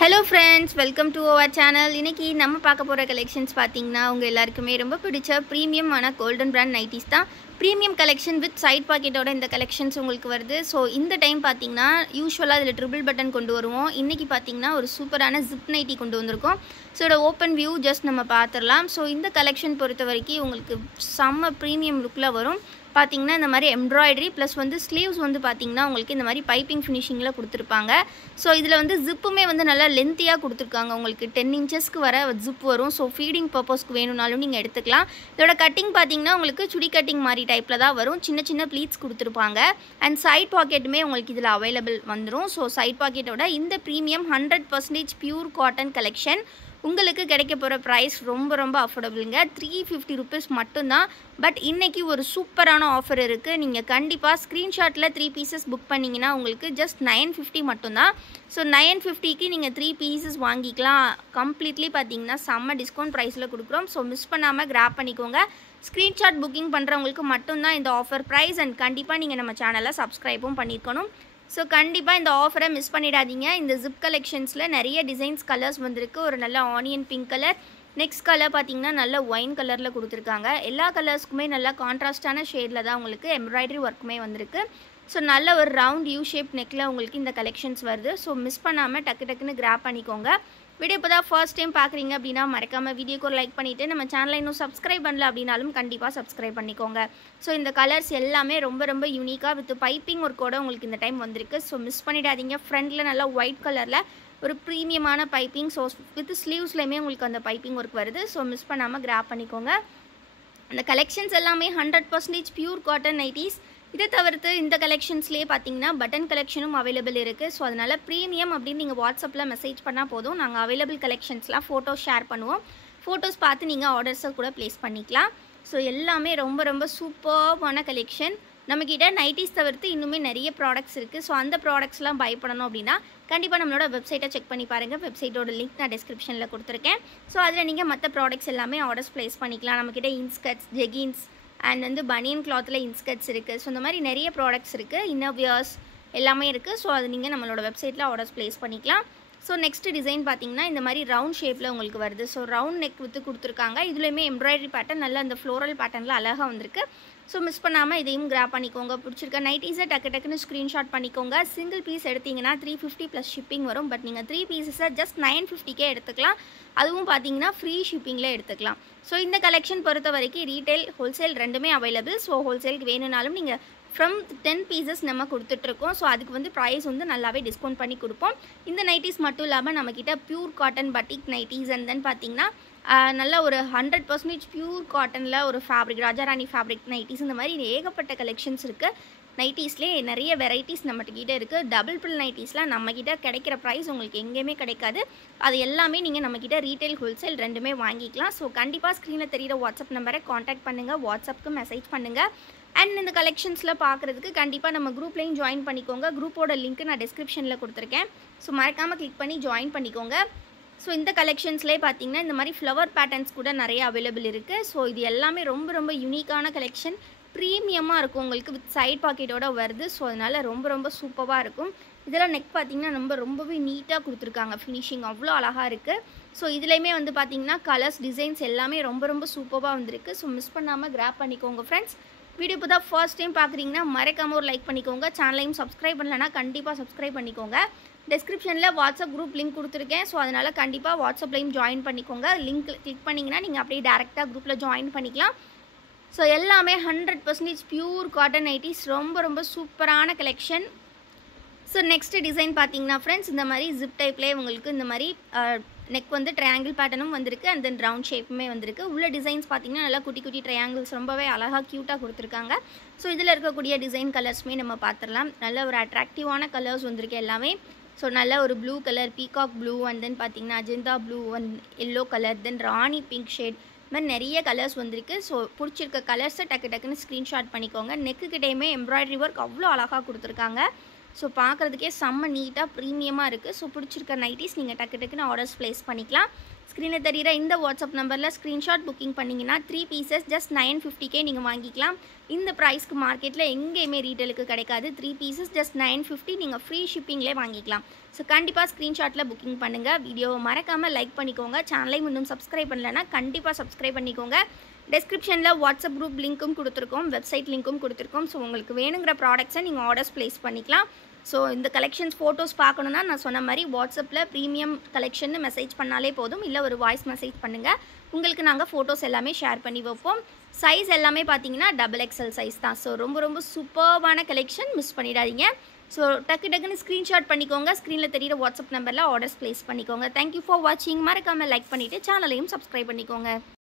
Hello friends, welcome to our channel. இன்னைக்கு நம்ம பார்க்க போற collections பாத்தீங்கன்னா உங்க எல்லாருக்குமே ரொம்ப பிடிச்ச பிரீமியம் ஆன golden brand nighties தான். Premium collection with side pocket ஓட இந்த collections உங்களுக்கு வருது. So இந்த டைம் பாத்தீங்கன்னா யூசுவலா இதுல triple button கொண்டு வருவோம். இன்னைக்கு பாத்தீங்கன்னா ஒரு சூப்பரான zip nighty கொண்டு வந்திருக்கோம். So இதோட open view just நம்ம பாத்துறலாம். So இந்த collection பொறுத்தவரைக்கும் உங்களுக்கு செம்ம premium lookல வரும். பாத்தீங்கன்னா இந்த மாதிரி எம்ப்ராய்டரி ப்ளஸ் வந்து ஸ்லீவ்ஸ் வந்து பாத்தீங்கன்னா உங்களுக்கு இந்த மாதிரி பைப்பிங் ஃபினிஷிங்ல கொடுத்திருப்பாங்க. சோ இதுல வந்து ஜிப்புமே வந்து நல்லா லெந்தியா கொடுத்திருக்காங்க. உங்களுக்கு 10 இன்ச்சஸ்க்கு வர ஜிப் வரும். சோ ஃபீடிங் பர்பஸ்க்கு வேணும்னாலும் நீங்க எடுத்துக்கலாம். இதோட கட்டிங் பாத்தீங்கன்னா உங்களுக்கு சுடி கட்டிங் மாதிரி டைப்ல தான் வரும். சின்ன சின்ன ப்ளீட்ஸ் கொடுத்திருப்பாங்க. அண்ட் சைடு பாக்கெட்டுமே உங்களுக்கு இதுல அவைலபிள் வந்துரும். சோ சைடு பாக்கெட்டோட இந்த பிரீமியம் 100% பியூர் காட்டன் கலெக்ஷன் உங்களுக்கு கிடைக்க போற பிரைஸ் ரொம்ப அஃபோர்டபிள்ங்க. 350 rupees மட்டும் தான். பட் இன்னைக்கு ஒரு சூப்பரான ஆஃபர் இருக்கு. நீங்க கண்டிப்பா ஸ்கிரீன்ஷாட்ல 3 பீசஸ் புக் பண்ணீங்கனா உங்களுக்கு just 950 மட்டும் தான். சோ 950 க்கு நீங்க 3 பீசஸ் வாங்கிக்கலாம். கம்ப்ளீட்லி பாத்தீங்கன்னா செம்ம டிஸ்கவுண்ட் பிரைஸ்ல கொடுக்குறோம். சோ மிஸ் பண்ணாம கிராப் பண்ணிக்கோங்க. ஸ்கிரீன்ஷாட் புக்கிங் பண்றவங்களுக்கு மட்டும் தான் இந்த ஆஃபர் பிரைஸ். அண்ட் கண்டிப்பா நீங்க நம்ம சேனலை சப்ஸ்கிரைபும் பண்ணிருக்கணும். So கண்டிப்பா இந்த ஆஃபரை மிஸ் பண்ணிடாதீங்க. இந்த zip collectionsல நிறைய டிசைன்ஸ் கலர்ஸ் வந்திருக்கு. ஒரு நல்ல onion pink colour, next colour பாத்தீங்கன்னா நல்ல ஒயின் கலர்ல கொடுத்திருக்காங்க. எல்லா கலர்ஸ்க்குமே நல்ல கான்ட்ராஸ்டான ஷேட்ல தான் உங்களுக்கு எம்ப்ராய்டரி வர்க்குமே வந்திருக்கு. சோ நல்ல ஒரு ரவுண்ட் யூ ஷேப் நெக்ல உங்களுக்கு இந்த கலெக்ஷன்ஸ் வருது. சோ மிஸ் பண்ணாம டக்குன்னு கிராப் பண்ணிக்கோங்க. வீடியோ இப்போதான் ஃபர்ஸ்ட் டைம் பார்க்குறீங்க அப்படின்னா மறக்காம வீடியோக்கு ஒரு லைக் பண்ணிட்டு நம்ம சேனலை இன்னும் சப்ஸ்கிரைப் பண்ணல அப்படின்னாலும் கண்டிப்பாக சப்ஸ்கிரைப் பண்ணிக்கோங்க. ஸோ இந்த கலர்ஸ் எல்லாமே ரொம்ப யூனிக்காக வித் பைப்பிங் ஒர்க்கோட உங்களுக்கு இந்த டைம் வந்திருக்கு. ஸோ மிஸ் பண்ணிடாதீங்க. ஃப்ரண்ட்டில் நல்லா ஒயிட் கலரில் ஒரு ப்ரீமியமான பைப்பிங், ஸோ வித் ஸ்லீவ்ஸ்லையுமே உங்களுக்கு அந்த பைப்பிங் ஒர்க் வருது. ஸோ மிஸ் பண்ணாமல் கிராப் பண்ணிக்கோங்க. இந்த கலெக்ஷன்ஸ் எல்லாமே 100% பியூர் காட்டன் நைட்டிஸ். இதை தவிர்த்து இந்த கலெக்ஷன்ஸ்லேயே பார்த்தீங்கன்னா பட்டன் கலெக்ஷனும் அவைலபிள் இருக்குது. ஸோ அதனால் ப்ரீமியம் அப்படின்னு நீங்கள் வாட்ஸ்அப்பில் மெசேஜ் பண்ணால் போதும். நாங்கள் அவைலபிள் கலெக்ஷன்ஸ்லாம் ஃபோட்டோஸ் ஷேர் பண்ணுவோம். ஃபோட்டோஸ் பார்த்து நீங்கள் ஆர்டர்ஸை கூட ப்ளேஸ் பண்ணிக்கலாம். ஸோ எல்லாமே ரொம்ப சூப்பர்பான கலெக்ஷன். நம்மக்கிட்ட நைட்டிஸ் தவிர்த்து இன்னுமே நிறைய ப்ராடக்ட்ஸ் இருக்குது. ஸோ அந்த ப்ராடக்ட்ஸ்லாம் பை பண்ணணும் அப்படின்னா கண்டிப்பாக நம்மளோட வெப்சைட்டை செக் பண்ணி பாருங்கள். வெப்சைட்டோட லிங்க் நான் டிஸ்கிரிப்ஷனில் கொடுத்துருக்கேன். ஸோ அதில் நீங்கள் மற்ற ப்ராடக்ட்ஸ் எல்லாமே ஆர்டர்ஸ் ப்ளேஸ் பண்ணிக்கலாம். நம்மக்கிட்ட இன்ஸ்கர்ட்ஸ், ஜெகின்ஸ் அண்ட் வந்து பனியன் கிளாத்தில் இன்ஸ்கர்ட்ஸ் இருக்குது. ஸோ இந்த மாதிரி நிறைய ப்ராடக்ட்ஸ் இருக்குது. இன்னர்வியர்ஸ் எல்லாமே இருக்குது. ஸோ அது நீங்கள் நம்மளோட வெப்சைட்டில் ஆர்டர்ஸ் ப்ளேஸ் பண்ணிக்கலாம். ஸோ நெக்ஸ்ட் டிசைன் பார்த்தீங்கன்னா இந்த மாதிரி ரவுண்ட் ஷேப்பில் உங்களுக்கு வருது. ஸோ ரவுண்ட் நெக் வித்து கொடுத்துருக்காங்க. இதுலேயுமே எம்ப்ராய்டரி பேட்டர்ன் நல்ல அந்த ஃப்ளோரல் பேட்டர்னில் அழகாக வந்திருக்கு. ஸோ மிஸ் பண்ணாமல் இதையும் கிராப் பண்ணிக்கோங்க. பிடிச்சிருக்க நைட்டீஸை டக்குன்னு ஸ்க்ரீன்ஷாட் பண்ணிக்கோங்க. சிங்கிள் பீஸ் எடுத்தீங்கன்னா 350 ப்ளஸ் ஷிப்பிங் வரும். பட் நீங்கள் 3 பீசஸை ஜஸ்ட் 950க்கே எடுத்துக்கலாம். அதுவும் பார்த்தீங்கன்னா ஃப்ரீ ஷிப்பிங்கில் எடுத்துக்கலாம். ஸோ இந்த கலெக்ஷன் பொறுத்த வரைக்கும் ரீட்டைல், ஹோல்சேல் ரெண்டுமே அவைலபிள். ஸோ ஹோல்சேலுக்கு வேணும்னாலும் நீங்கள் ஃப்ரம் 10 பீசஸ் நம்ம கொடுத்துட்ருக்கோம். ஸோ அதுக்கு வந்து ப்ரைஸ் வந்து நல்லாவே டிஸ்கவுண்ட் பண்ணி கொடுப்போம். இந்த நைட்டிஸ் மட்டும் இல்லாமல் நம்மக்கிட்ட pure cotton பட்டிக் nighties and then பார்த்தீங்கன்னா நல்ல ஒரு 100% பியூர் காட்டனில் ஒரு ஃபேப்ரிக், ராஜாராணி ஃபேப்ரிக் நைட்டிஸ், இந்த மாதிரி ஏகப்பட்ட கலெக்ஷன்ஸ் இருக்குது. நைட்டிஸ்லேயே நிறைய வெரைட்டிஸ் நம்மகிட்ட இருக்குது. டபுள் பில் நைட்டிஸ்லாம் நம்மக்கிட்ட கிடைக்கிற ப்ரைஸ் உங்களுக்கு எங்கேயுமே கிடைக்காது. அது எல்லாமே நீங்கள் நம்மக்கிட்ட ரீட்டைல், ஹோல்சேல் ரெண்டுமே வாங்கிக்கலாம். ஸோ கண்டிப்பாக ஸ்க்ரீனில் தெரியிற வாட்ஸ்அப் நம்பரை காண்டாக்ட் பண்ணுங்கள். வாட்ஸ்அப்புக்கு மெசேஜ் பண்ணுங்கள். அண்ட் இந்த கலெக்ஷன்ஸில் பார்க்குறதுக்கு கண்டிப்பாக நம்ம குரூப்லேயும் ஜாயின் பண்ணிக்கோங்க. குரூப்போட லிங்க் நான் டிஸ்கிரிப்ஷனில் கொடுத்துருக்கேன். ஸோ மறக்காமல் கிளிக் பண்ணி ஜாயின் பண்ணிக்கோங்க. ஸோ இந்த கலெக்ஷன்ஸ்லேயே பார்த்தீங்கன்னா இந்த மாதிரி ஃப்ளவர் பேட்டர்ன்ஸ் கூட நிறைய அவைலபிள் இருக்குது. ஸோ இது எல்லாமே ரொம்ப யூனிக்கான கலெக்ஷன். ப்ரீமியமாக இருக்கும். உங்களுக்கு வித் சைட் பாக்கெட்டோட வருது. ஸோ அதனால் ரொம்ப சூப்பராக இருக்கும். இதெல்லாம் நெக் பார்த்தீங்கன்னா ரொம்பவே நீட்டாக கொடுத்துருக்காங்க. ஃபினிஷிங் அவ்வளோ அழகாக இருக்குது. ஸோ இதுலேயுமே வந்து பார்த்தீங்கன்னா கலர்ஸ், டிசைன்ஸ் எல்லாமே ரொம்ப சூப்பராக வந்திருக்கு. ஸோ மிஸ் பண்ணாமல் கிராப் பண்ணிக்கோங்க ஃப்ரெண்ட்ஸ். வீடியோ இப்போ தான் ஃபர்ஸ்ட் டைம் பார்க்குறீங்கன்னா மறக்காமல் ஒரு லைக் பண்ணிக்கோங்க. சேனலையும் சப்ஸ்கிரைப் பண்ணலன்னா கண்டிப்பாக சப்ஸ்கிரைப் பண்ணிக்கோங்க. டிஸ்கிரிப்ஷனில் வாட்ஸ்அப் குரூப் லிங்க் கொடுத்துருக்கேன். ஸோ அதனால் கண்டிப்பாக வாட்ஸ்அப்லையும் ஜாயின் பண்ணிக்கோங்க. லிங்க் கிளிக் பண்ணிங்கன்னா நீங்கள் அப்படியே டேரெக்டாக குரூப்பில் ஜாயின் பண்ணிக்கலாம். ஸோ எல்லாமே 100% பியூர் காட்டன் நைட்டிஸ். ரொம்ப சூப்பரான கலெக்ஷன். ஸோ நெக்ஸ்ட் டிசைன் பார்த்தீங்கன்னா ஃப்ரெண்ட்ஸ் இந்த மாதிரி ஜிப் டைப்லேயே உங்களுக்கு இந்த மாதிரி நெக் வந்து ட்ரையாங்கிள் பேட்டர்னும் வந்திருக்கு. அண்ட் தென் ரவுண்ட் ஷேப்புமே வந்திருக்கு. உள்ள டிசைன்ஸ் பார்த்தீங்கன்னா நல்லா குட்டி ட்ரையாங்கிள்ஸ் ரொம்பவே அழகாக க்யூட்டாக கொடுத்துருக்காங்க. ஸோ இதில் இருக்கக்கூடிய டிசைன் கலர்ஸுமே நம்ம பார்த்துடலாம். நல்ல ஒரு அட்ராக்டிவான கலர்ஸ் வந்திருக்கு எல்லாமே. ஸோ நல்ல ஒரு blue colour, peacock blue, and then பார்த்தீங்கன்னா Ajanta blue and yellow colour, then Rani pink shade, இந்த மாதிரி நிறைய கலர்ஸ் வந்திருக்கு. ஸோ பிடிச்சிருக்க கலர்ஸை டக்குன்னு ஸ்க்ரீன்ஷாட் பண்ணிக்கோங்க. நெக்கு கிட்டேயுமே எம்ப்ராய்டரி ஒர்க் அவ்வளோ அழகாக கொடுத்துருக்காங்க. ஸோ பார்க்குறதுக்கே செம்ம நீட்டாக ப்ரீமியமாக இருக்குது. ஸோ பிடிச்சிருக்க நைட்டிஸ் நீங்கள் டக்கு டக்குன்னு ஆர்டர்ஸ் ப்ளேஸ் பண்ணிக்கலாம். ஸ்க்ரீனில் தெரிகிற இந்த வாட்ஸ்அப் நம்பரில் ஸ்க்ரீன்ஷாட் புக்கிங் பண்ணிங்கன்னா 3 பீசஸ் ஜஸ்ட் 950 நீங்கள் வாங்கிக்கலாம். இந்த ப்ரைஸ்க்கு மார்க்கெட்டில் எங்கேயுமே ரீட்டெயிலுக்கு கிடைக்காது. 3 பீசஸ் ஜஸ்ட் 950 நீங்கள் ஃப்ரீ ஷிப்பிங்லேயே வாங்கிக்கலாம். ஸோ கண்டிப்பாக ஸ்க்ரீன்ஷாட்டில் புக்கிங் பண்ணுங்கள். வீடியோவை மறக்காமல் லைக் பண்ணிக்கோங்க. சேனலை இன்னும் சப்ஸ்கிரைப் பண்ணலைன்னா கண்டிப்பாக சப்ஸ்கிரைப் பண்ணிக்கோங்க. டிஸ்கிரிப்ஷனில் வாட்ஸ்அப் குரூப் லிங்க்கும் கொடுத்துருக்கோம், வெப்சைட் லிங்க்கும் கொடுத்துருக்கோம். ஸோ உங்களுக்கு வேணுங்கிற ப்ராடக்ட்ஸை நீங்கள் ஆர்டர்ஸ் ப்ளேஸ் பண்ணிக்கலாம். ஸோ இந்த கலெக்ஷன்ஸ் ஃபோட்டோஸ் பார்க்கணுன்னா நான் சொன்ன மாதிரி வாட்ஸ்அப்பில் ப்ரீமியம் கலெக்ஷன் மெசேஜ் பண்ணாலே போதும், இல்லை ஒரு வாய்ஸ் மெசேஜ் பண்ணுங்கள். உங்களுக்கு நாங்கள் ஃபோட்டோஸ் எல்லாமே ஷேர் பண்ணி வைப்போம். சைஸ் எல்லாமே பார்த்தீங்கன்னா XXL சைஸ் தான். ஸோ ரொம்ப ரொம்ப சூப்பர்பான கலெக்ஷன், மிஸ் பண்ணிடாதீங்க. ஸோ டக்குன்னு ஸ்க்ரீன்ஷாட் பண்ணிக்கோங்க. ஸ்க்ரீனில் தெரியிற வாட்ஸ்அப் நம்பரில் ஆர்டர்ஸ் ப்ளேஸ் பண்ணிக்கோங்க. தேங்க்யூ ஃபார் வாட்சிங். மறக்காமல் லைக் பண்ணிவிட்டு சேனலையும் சப்ஸ்கிரைப் பண்ணிக்கோங்க.